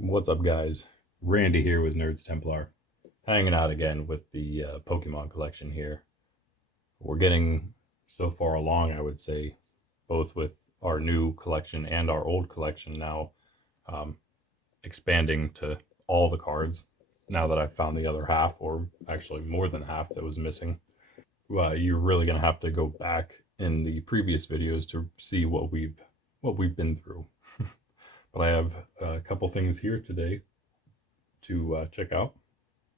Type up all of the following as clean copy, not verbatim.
What's up, guys? Randy here with Nerds Templar, hanging out again with the Pokemon collection here. We're getting so far along, I would say, both with our new collection and our old collection now, um, expanding to all the cards now that I've found the other half, or actually more than half that was missing. You're really gonna have to go back in the previous videos to see what we've been through. But I have a couple things here today to check out.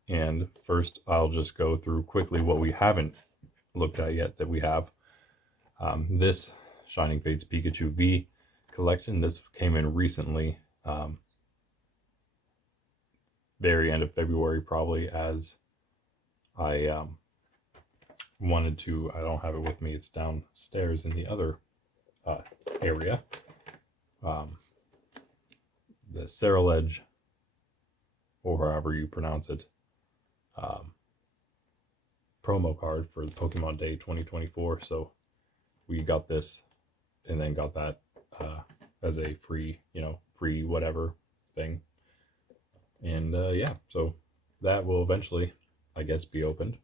And first, I'll just go through quickly what we haven't looked at yet that we have. This Shining Fates Pikachu V collection, this came in recently, very end of February, probably, as I wanted to. I don't have it with me, it's downstairs in the other area. The Ceruledge, or however you pronounce it, promo card for the Pokemon Day 2024. So we got this and then got that as a free, free whatever thing. And yeah, so that will eventually, I guess, be opened.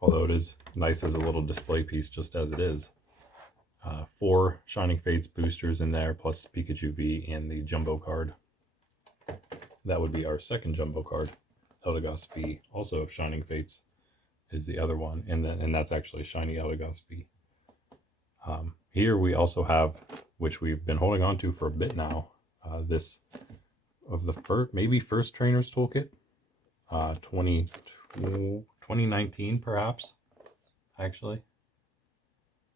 Although it is nice as a little display piece just as it is. 4 Shining Fates boosters in there, plus Pikachu V and the Jumbo card. That would be our second Jumbo card. Eldegoss V, also Shining Fates, is the other one, and that's actually Shiny Eldegoss V. Here we also have, which we've been holding on to for a bit now, this of the first Trainer's Toolkit, 2019 perhaps, actually.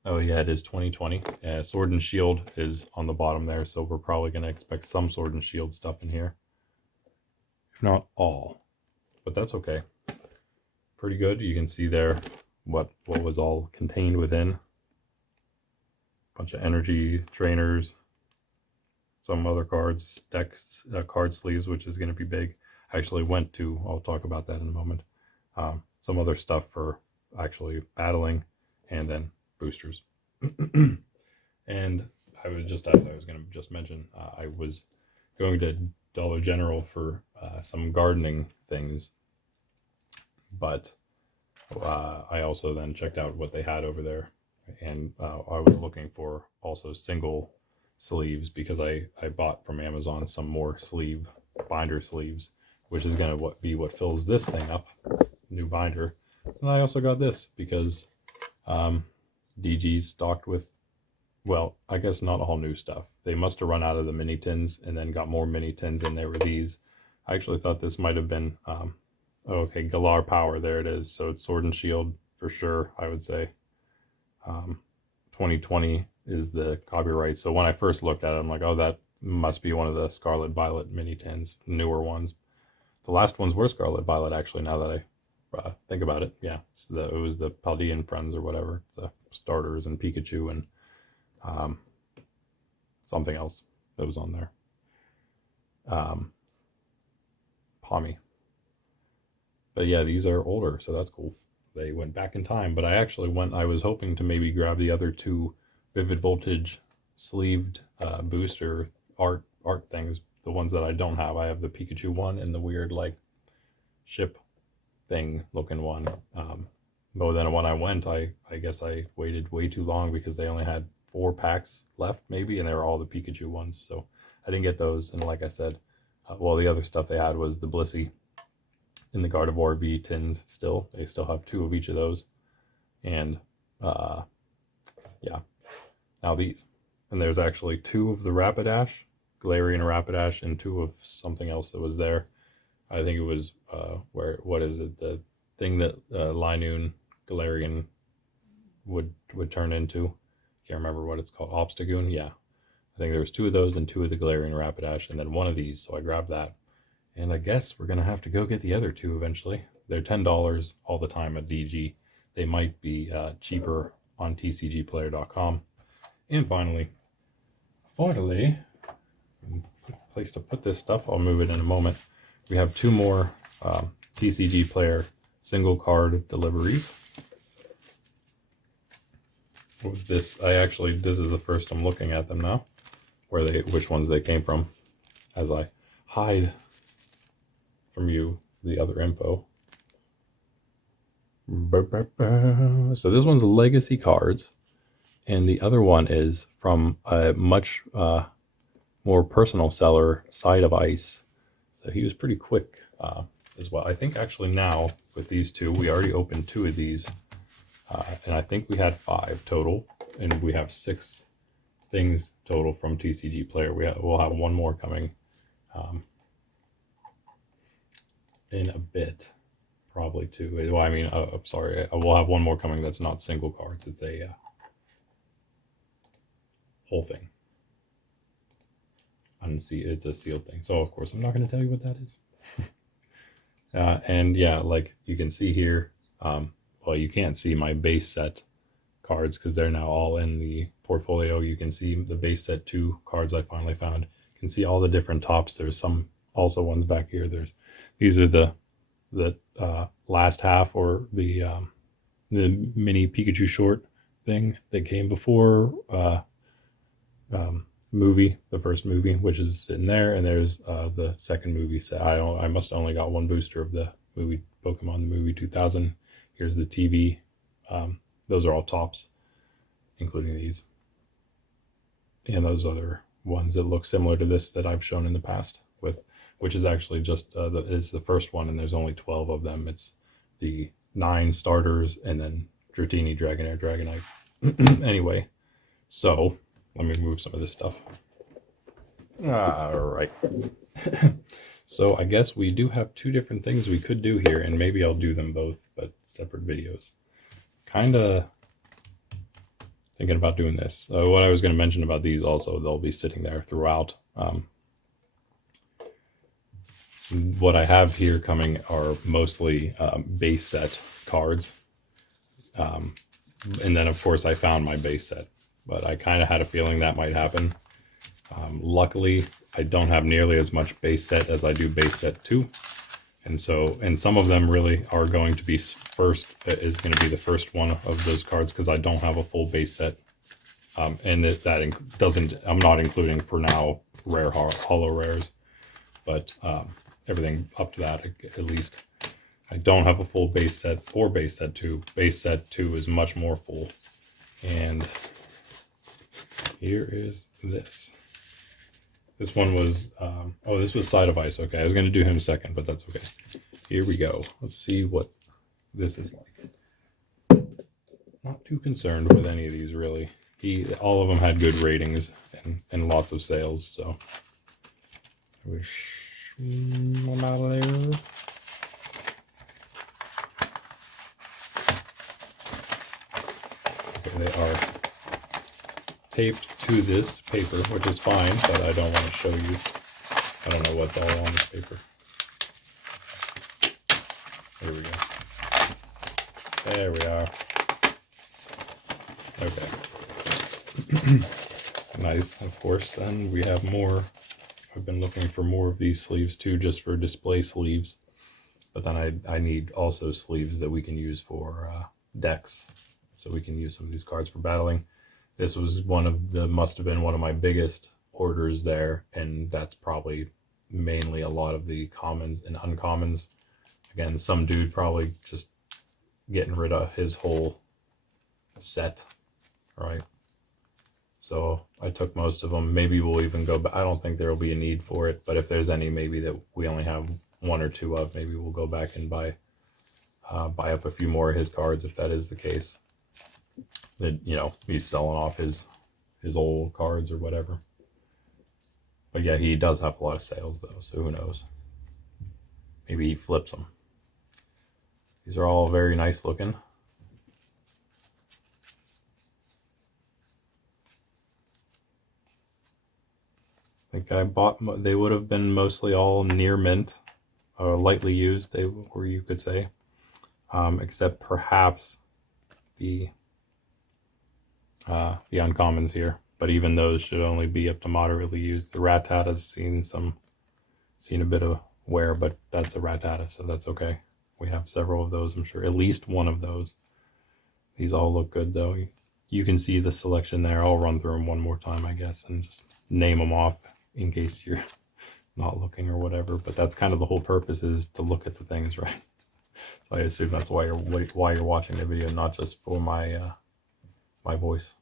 Oh yeah, it is 2020. Sword and Shield is on the bottom there, so we're probably going to expect some Sword and Shield stuff in here. If not all, but that's okay. Pretty good. You can see there what was all contained within. Bunch of energy trainers, some other cards, decks, card sleeves, which is going to be big. I actually went to, I'll talk about that in a moment, some other stuff for actually battling, and then boosters. And I was going to just mention, I was going to Dollar General for some gardening things, but I also then checked out what they had over there, and I was looking for also single sleeves, because I bought from Amazon some more binder sleeves, which is going to be what fills this thing up, new binder. And I also got this because DG stocked with, well, I guess not all new stuff. They must have run out of the mini tins and then got more mini tins, and there were these. I actually thought this might have been, okay, Galar Power, there it is. So it's Sword and Shield for sure, I would say. 2020 is the copyright. So when I first looked at it, I'm like, oh, that must be one of the Scarlet Violet mini tins, newer ones. The last ones were Scarlet Violet, actually, now that I think about it. Yeah, it was the Paldean Friends or whatever, the starters and Pikachu and something else that was on there. Pommy. But yeah, these are older, so that's cool. They went back in time, but I was hoping to maybe grab the other 2 Vivid Voltage sleeved booster art things, the ones that I don't have. I have the Pikachu one and the weird like ship thing looking one. But then when I went, I guess I waited way too long, because they only had 4 packs left maybe, and they were all the Pikachu ones, so I didn't get those. And like I said, the other stuff they had was the Blissey in the Gardevoir V tins. They still have 2 of each of those, and yeah, now these. And there's actually 2 of the Rapidash, Galarian Rapidash, and 2 of something else that was there. I think it was what is it, the thing that Linoon Galarian would turn into. Can't remember what it's called. Obstagoon. Yeah, I think there was 2 of those and 2 of the Galarian Rapidash, and then 1 of these. So I grabbed that, and I guess we're gonna have to go get the other 2 eventually. They're $10 all the time at DG. They might be cheaper on TCGPlayer.com. And finally, place to put this stuff. I'll move it in a moment. We have 2 more TCG Player single card deliveries. This is the first I'm looking at them now, which ones they came from, as I hide from you the other info. So this one's Legacy Cards, and the other one is from a much more personal seller, Side of Ice. So he was pretty quick as well. I think actually now with these two, we already opened 2 of these, and I think we had 5 total, and we have 6 things total from TCGPlayer. We'll have 1 more coming in a bit, probably 2. Well, I mean, I'm sorry, we'll have 1 more coming that's not single cards. It's a whole thing. It's a sealed thing. So of course I'm not going to tell you what that is. And yeah, like you can see here, well, you can't see my base set cards because they're now all in the portfolio. You can see the base set 2 cards I finally found. You can see all the different tops. There's some also ones back here. These are the last half, or the mini Pikachu short thing that came before movie, the first movie, which is in there, and there's the second movie set. I must have only got 1 booster of the movie Pokemon, the movie 2000. Here's the TV. Those are all tops, including these, and those other ones that look similar to this that I've shown in the past, which is actually just is the first one, and there's only 12 of them. It's the 9 starters, and then Dratini, Dragonair, Dragonite. Anyway, so let me move some of this stuff. All right. So I guess we do have 2 different things we could do here, and maybe I'll do them both, but separate videos. Kind of thinking about doing this. What I was going to mention about these also, they'll be sitting there throughout. What I have here coming are mostly base set cards. And then of course I found my base set, but I kind of had a feeling that might happen. Luckily, I don't have nearly as much base set as I do base set 2. And some of them really are going to be is going to be the first one of those cards, because I don't have a full base set. And I'm not including for now rare holo rares, but everything up to that, at least. I don't have a full base set or base set 2. Base set 2 is much more full. And here is this. This one was, this was Side of Ice. Okay, I was going to do him second, but that's okay. Here we go. Let's see what this is like. Not too concerned with any of these, really. All of them had good ratings and lots of sales, so. I'm out of there. Okay, they are taped to this paper, which is fine, but I don't want to show you. I don't know what's all on this paper. Here we go. There we are. Okay. Nice, of course. Then we have more. I've been looking for more of these sleeves too, just for display sleeves. But then I need also sleeves that we can use for decks. So we can use some of these cards for battling. This was must have been one of my biggest orders there, and that's probably mainly a lot of the commons and uncommons. Again, some dude probably just getting rid of his whole set, right? So I took most of them. Maybe we'll even go back. I don't think there will be a need for it, but if there's any maybe that we only have 1 or 2 of, maybe we'll go back and buy up a few more of his cards if that is the case. That, he's selling off his old cards or whatever. But yeah, he does have a lot of sales though, so who knows? Maybe he flips them. These are all very nice looking. I think I bought, they would have been mostly all near mint, or lightly used, or you could say, except perhaps the uncommons here, but even those should only be up to moderately used. The Rattata's seen a bit of wear, but that's a Rattata, so that's okay. We have several of those, I'm sure, at least one of those. These all look good though. You can see the selection there. I'll run through them one more time, I guess, and just name them off in case you're not looking or whatever, but that's kind of the whole purpose, is to look at the things, right? So I assume that's why you're watching the video, not just for my my voice.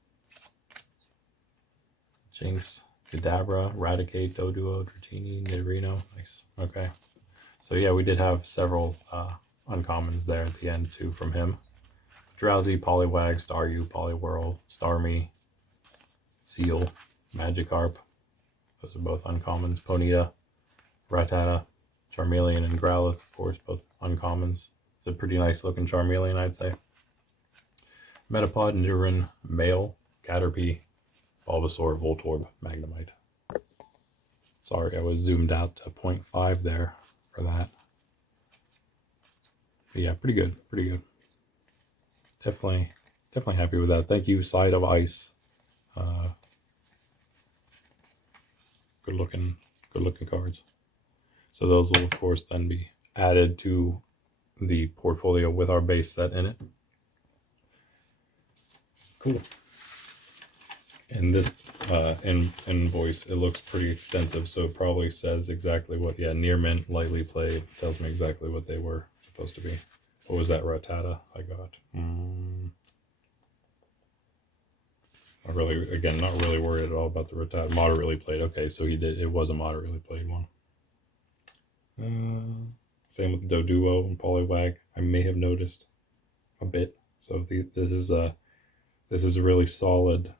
Jinx, Kadabra, Raticate, Doduo, Dratini, Nidorino. Nice. Okay. So yeah, we did have several uncommons there at the end too from him. Drowsy, Poliwag, Staryu, Poliwhirl, Starmie, Seal, Magikarp. Those are both uncommons. Ponyta, Rattata, Charmeleon, and Growlithe, of course, both uncommons. It's a pretty nice looking Charmeleon, I'd say. Metapod, Nidoran, Male, Caterpie, Bulbasaur, Voltorb, Magnemite. Sorry, I was zoomed out to 0.5 there for that. But yeah, pretty good, pretty good. Definitely happy with that. Thank you, Side of Ice. Good looking cards. So those will of course then be added to the portfolio with our base set in it. Cool. And this invoice, it looks pretty extensive, so it probably says exactly what, yeah, near mint, lightly played, tells me exactly what they were supposed to be. What was that Rattata I got? Not really, again, not really worried at all about the Rattata. Moderately played, okay, so it was a moderately played one. Same with the Doduo and Poliwag, I may have noticed a bit. So this is a really solid.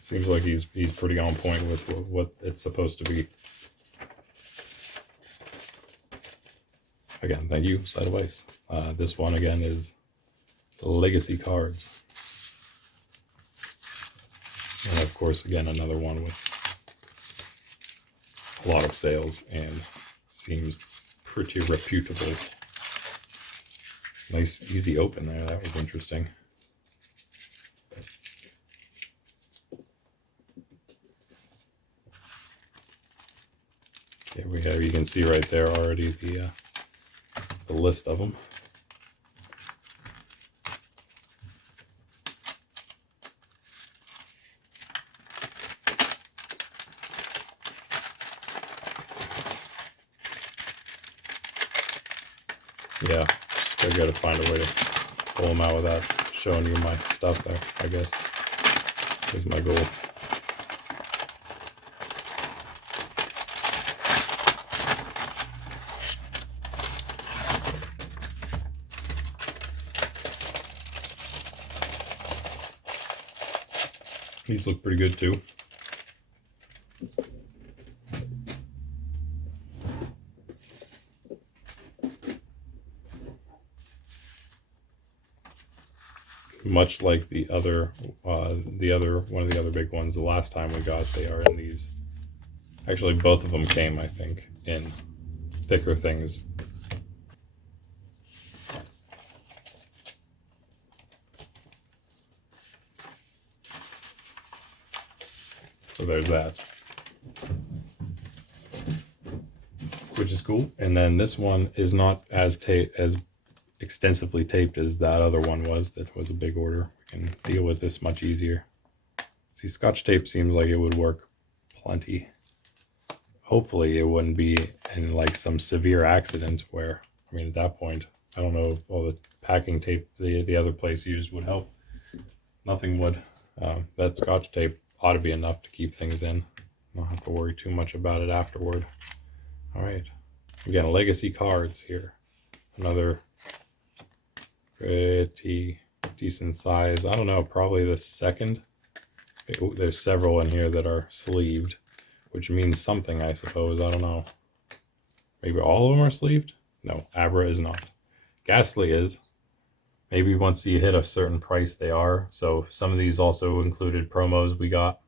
Seems like he's pretty on point with what it's supposed to be. Again, thank you, Side of Ice. This one again is the Legacy cards, and of course, again, another one with a lot of sales and seems pretty reputable. Nice, easy open there. That was interesting. Here we have, you can see right there already the list of them. Yeah, I gotta find a way to pull them out without showing you my stuff there, I guess, is my goal. These look pretty good too. Much like the other one of the other big ones the last time we got, they are in these. Actually, both of them came, I think, in thicker things. So there's that, which is cool. And then this one is not as extensively taped as that other one was. That was a big order. We can deal with this much easier. See, Scotch tape seems like it would work plenty. Hopefully it wouldn't be in like some severe accident where, I mean, at that point, I don't know if all the packing tape the other place used would help. Nothing would. That Scotch tape ought to be enough to keep things in. Don't have to worry too much about it afterward. All right. Again, legacy cards here. Another pretty decent size. I don't know, probably the second. Ooh, there's several in here that are sleeved, which means something, I suppose. I don't know. Maybe all of them are sleeved? No, Abra is not. Ghastly is. Maybe once you hit a certain price, they are. So some of these also included promos we got.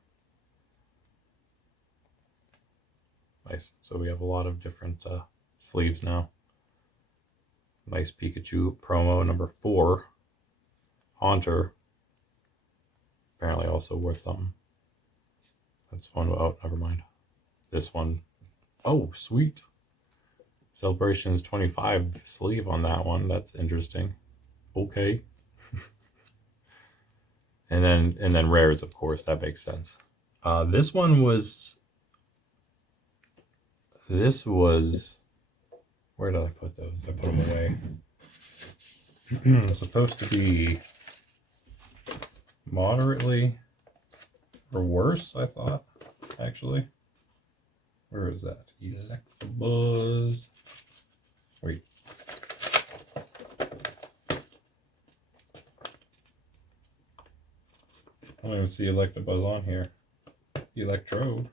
Nice. So we have a lot of different sleeves now. Nice Pikachu promo number 4. Haunter. Apparently also worth something. That's one. Oh, never mind. This one. Oh, sweet. Celebrations 25 sleeve on that one. That's interesting. Okay. and then rares, of course. That makes sense. This was, where did I put those? I put them away. It's supposed to be moderately or worse, I thought, actually. Where is that? Electabuzz. Wait. I don't even see Electabuzz on here. Electrode.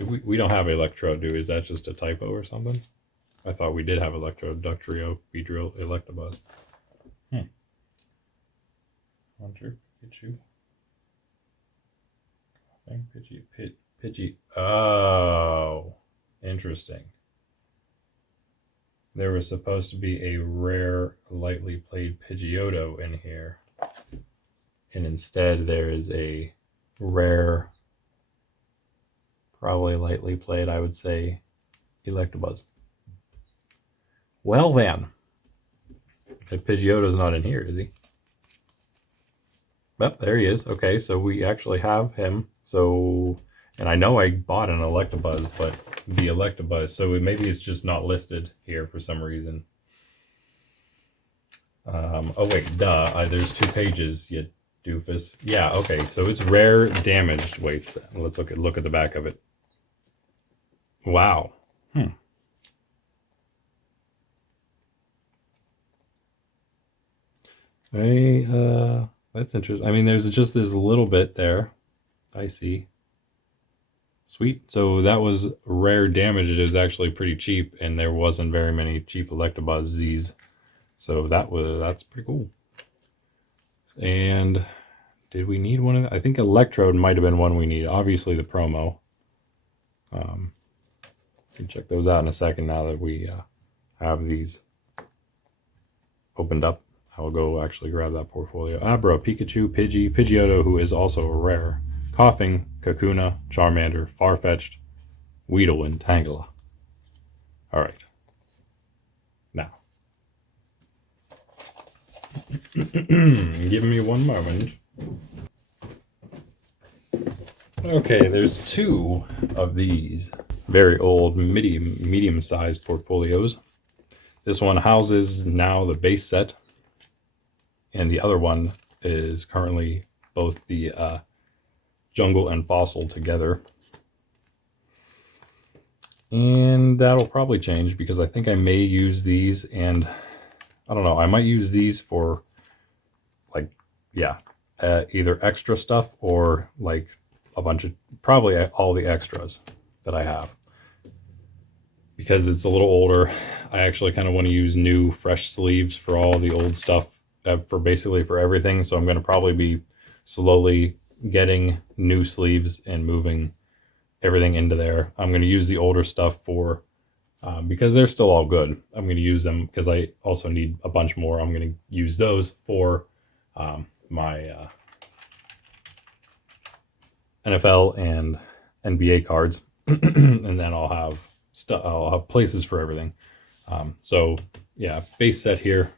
We don't have Electrode, do we? Is that just a typo or something? I thought we did have Electrode, Ductrio, Beedrill, Electabuzz. Hunter, Pikachu. Pidgey. Oh, interesting. There was supposed to be a rare, lightly played Pidgeotto in here. And instead there is a rare, probably lightly played, I would say, Electabuzz. Well then, the Pidgeotto's not in here, is he? Well, there he is. Okay, so we actually have him. So, and I know I bought an Electabuzz, but the Electabuzz, so maybe it's just not listed here for some reason. Oh wait, duh, there's 2 pages, you doofus. Yeah, okay, so it's rare damaged. Wait, let's look at the back of it. Wow. That's interesting. I mean, there's just this little bit there. I see. Sweet. So that was rare damage. It was actually pretty cheap, and there wasn't very many cheap Electabuzz Z's. So that's pretty cool. And did we need one of them? I think Electrode might have been one we need. Obviously the promo. We can check those out in a second now that we have these opened up. I'll go actually grab that portfolio. Abra, Pikachu, Pidgey, Pidgeotto, who is also a rare. Coughing, Kakuna, Charmander, Farfetch'd, Weedle, and Tangela. Alright. Now. Give me one moment. Okay, there's 2 of these very old medium-sized portfolios. This one houses now the base set, and the other one is currently both the jungle and fossil together. And that'll probably change because I think I may use these, and I don't know, I might use these for like, yeah, either extra stuff or like a bunch of, probably all the extras that I have. Because it's a little older, I actually kind of want to use new fresh sleeves for all the old stuff, for basically for everything. So I'm going to probably be slowly getting new sleeves and moving everything into there. I'm going to use the older stuff for, because they're still all good. I'm going to use them because I also need a bunch more. I'm going to use those for my NFL and NBA cards. And then I'll have places for everything. So yeah, base set here.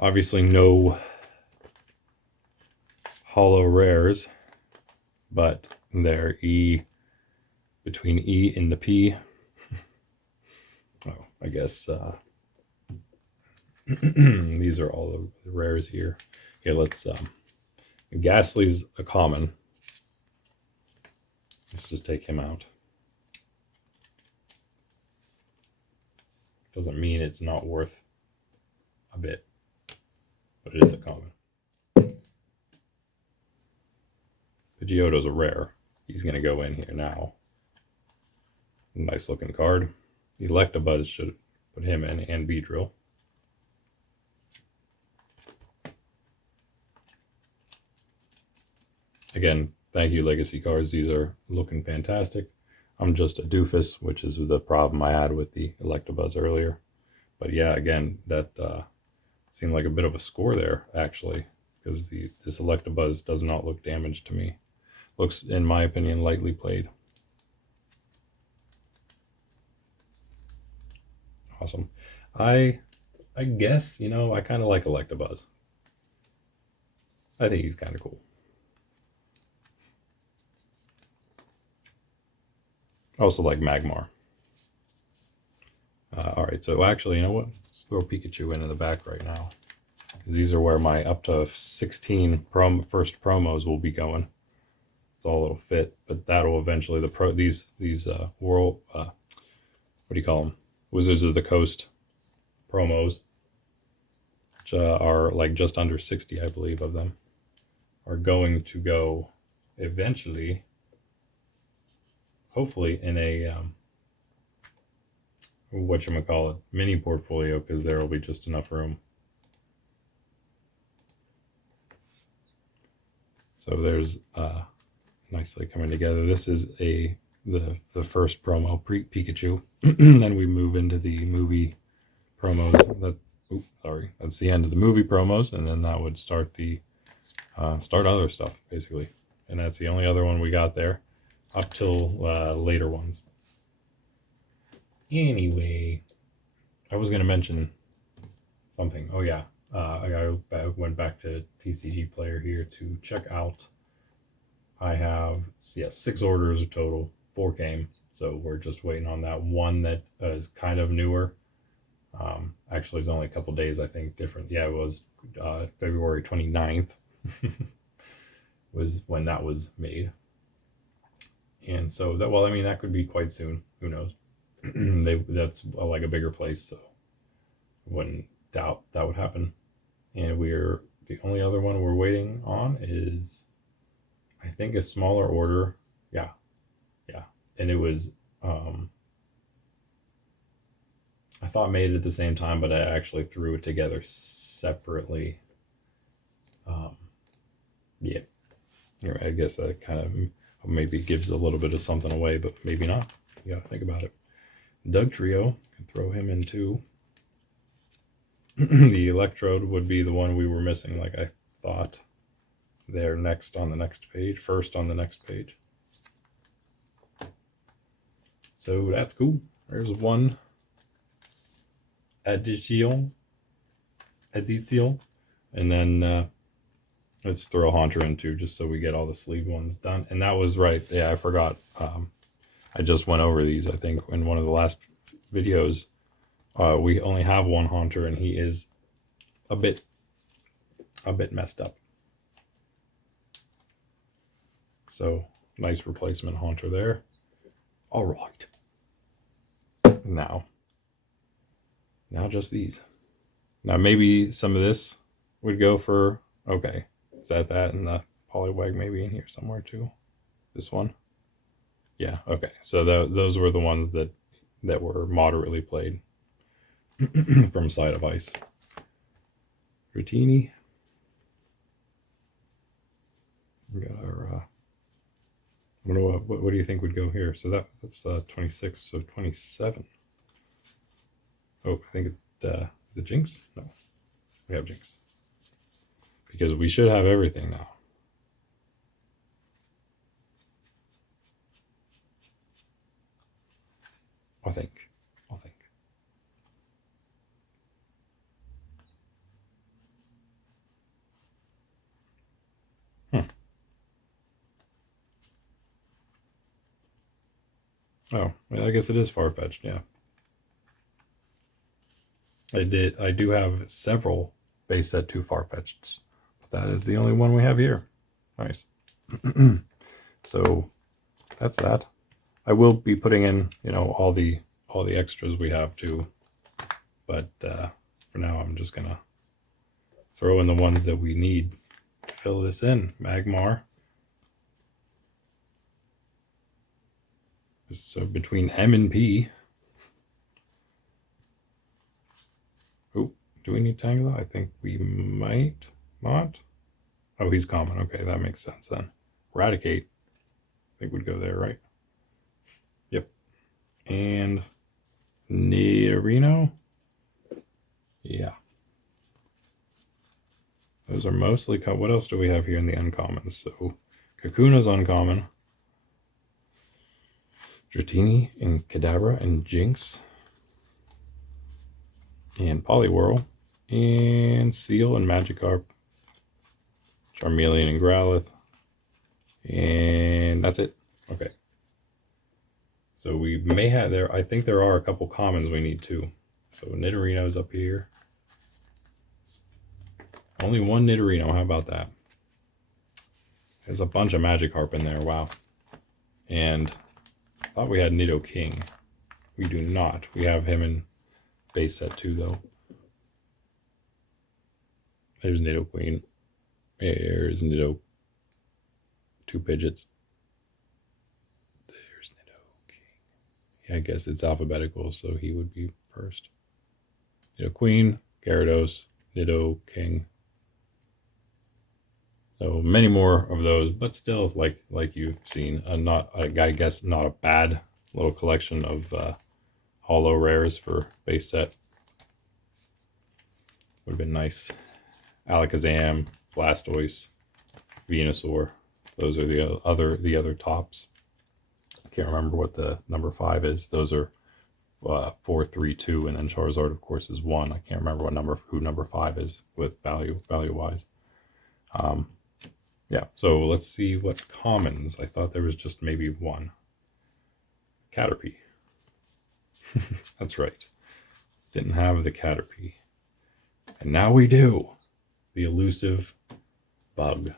Obviously no holo rares, but they're between E and the P. Oh, I guess these are all the rares here. Okay, let's Ghastly's a common. Let's just take him out. Doesn't mean it's not worth a bit, but it is a common. Pidgeotto's a rare. He's going to go in here now. Nice looking card. Electabuzz should put him in, and Beedrill. Again, thank you, Legacy cards. These are looking fantastic. I'm just a doofus, which is the problem I had with the Electabuzz earlier. But yeah, again, that seemed like a bit of a score there, actually, because this Electabuzz does not look damaged to me. Looks, in my opinion, lightly played. Awesome. I guess, you know, I kind of like Electabuzz. I think he's kind of cool. I also like Magmar. All right, so actually, you know what? Let's throw Pikachu into the back right now. These are where my up to 16 first promos will be going. It's all it'll fit, but that'll eventually these world what do you call them? Wizards of the Coast promos, which are like just under 60, I believe, of them, are going to go eventually, hopefully, in a whatchamacallit, mini portfolio, because there will be just enough room. So there's nicely coming together. This is the first promo, Pikachu. Then we move into the movie promos. That's the end of the movie promos, and then that would start the start other stuff basically. And that's the only other one we got there, up till later ones. Anyway, I was going to mention something. Oh yeah, I went back to TCGPlayer here to check out. I have 6 orders total, 4 came, so we're just waiting on that one that is kind of newer. Actually, it's only a couple days, I think, different. Yeah, it was February 29th was when that was made. And so that, well, I mean, that could be quite soon. Who knows? That's like a bigger place, so wouldn't doubt that would happen. And the only other one we're waiting on is, I think, a smaller order. Yeah. And it was I thought made it at the same time, but I actually threw it together separately. Yeah. I guess that kind of maybe gives a little bit of something away, but maybe not. You gotta think about it. Doug Trio, can throw him in too. The Electrode would be the one we were missing, like I thought. They're next on the next page, first on the next page. So that's cool. There's one addition. And then let's throw Haunter in too, just so we get all the sleeve ones done. And that was right. Yeah, I forgot. I just went over these, I think, in one of the last videos. We only have one Haunter, and he is a bit messed up. So nice replacement Haunter there. All right. Now just these. Now maybe some of this would go for, okay, is that and the Poliwag maybe in here somewhere too? This one? Yeah, okay. So those were the ones that were moderately played from Side of Ice. Dratini. We got our, I don't know, what do you think would go here? So that's 26, so 27. Oh, I think is it Jinx? No, we have Jinx. Because we should have everything now. I think. Oh, I guess it is far-fetched, yeah. I do have several base set 2 far-fetched, but that is the only one we have here. Nice. So that's that. I will be putting in, all the extras we have too, but for now I'm just gonna throw in the ones that we need to fill this in. Magmar. So between M and P. Oh, do we need Tangela? I think we might not. Oh, he's common. Okay, that makes sense then. Eradicate, I think would go there, right? Yep. And Nidorino. Yeah. Those are mostly, what else do we have here in the uncommons? So Kakuna's uncommon. Dratini and Kadabra and Jinx. And Poliwhirl. And Seal and Magikarp. Charmeleon and Growlithe. And that's it. Okay. So we may have there. I think there are a couple commons we need too. So Nidorino's up here. Only one Nidorino. How about that? There's a bunch of Magikarp in there. Wow. And I thought we had Nidoking. We do not. We have him in base set 2 though. There's Nidoqueen. There's Nido. 2 Pidgeots. There's Nidoking. Yeah, I guess it's alphabetical, so he would be first. Nidoqueen, Gyarados, Nidoking. So many more of those, but still, like you've seen, I guess not a bad little collection of holo rares for base set. Would have been nice. Alakazam, Blastoise, Venusaur. Those are the other tops. I can't remember what the number 5 is. Those are 4, 3, 2, and then Charizard, of course, is 1. I can't remember who number 5 is with value wise. Yeah, so let's see what commons. I thought there was just maybe one. Caterpie. That's right. Didn't have the Caterpie. And now we do. The elusive bug.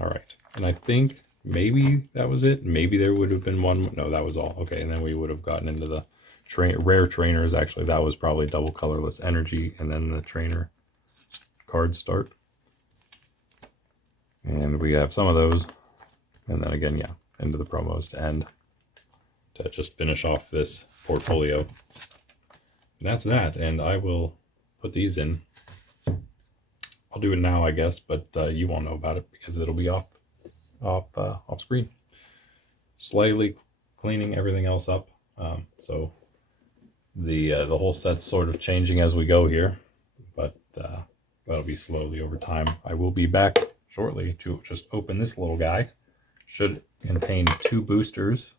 All right. And I think maybe that was it. Maybe there would have been one. No, that was all. Okay, and then we would have gotten into the rare trainers. Actually, that was probably double colorless energy, and then the trainer cards start. And we have some of those. And then again, yeah, into the promos to end. To just finish off this portfolio. And that's that. And I will put these in. I'll do it now, I guess, but you won't know about it because it'll be off screen. Slightly cleaning everything else up. So the whole set's sort of changing as we go here, but that'll be slowly over time. I will be back shortly to just open this little guy. Should contain 2 boosters.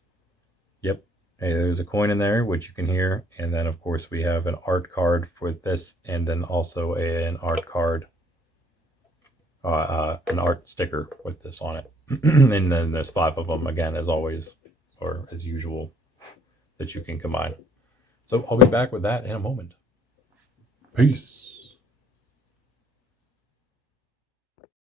Yep. Hey, there's a coin in there, which you can hear. And then, of course, we have an art card for this, and then also an art card, an art sticker with this on it. And then there's 5 of them, again, as always, or as usual, that you can combine. So I'll be back with that in a moment. Peace.